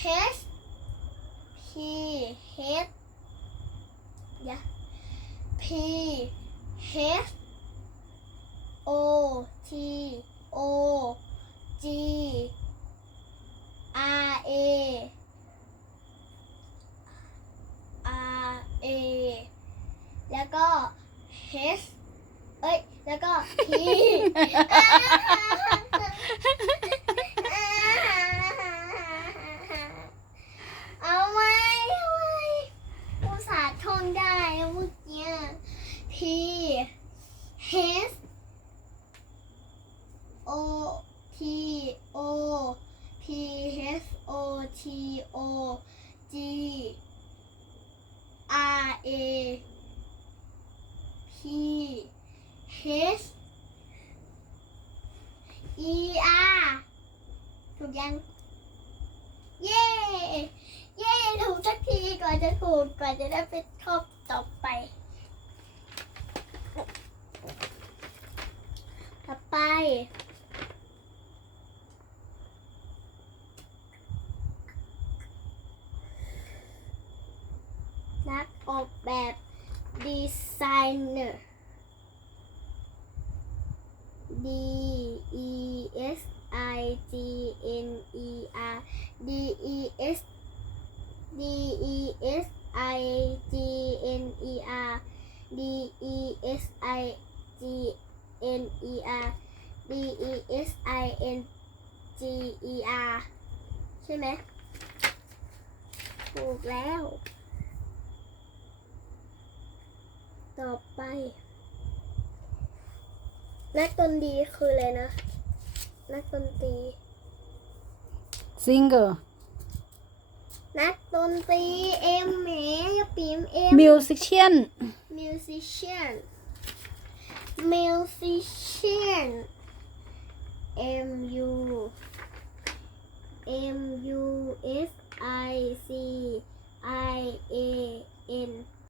H P H เดี๋ยว P H O T O G R A R A แล้วก็ H เอ้ย แล้วก็ P เอาไหมเอาไหมอุตส่าห์ท่อ งได้แล้วเมื่อกี้ P H O T O P H O T O G R A P H E R ถูกยัง เย้ เย้ ถูกสักทีก่ อนจะถูกก่อจะได้ไปทบต่อไป ต่อไปนักออกแบบดีไซเนอร์ D E S I G N E R D E S D E S I G N E R D E S I G N E R D E S I N G E R ใช่ไหมถูกแล้ว ต่อไปนักดนตรีคืออะไรนะ นักดนตรี singer นักดนตรีเอ็มแหมอย่าปีมเอ็ม musician musician musician M U M U S I C I A N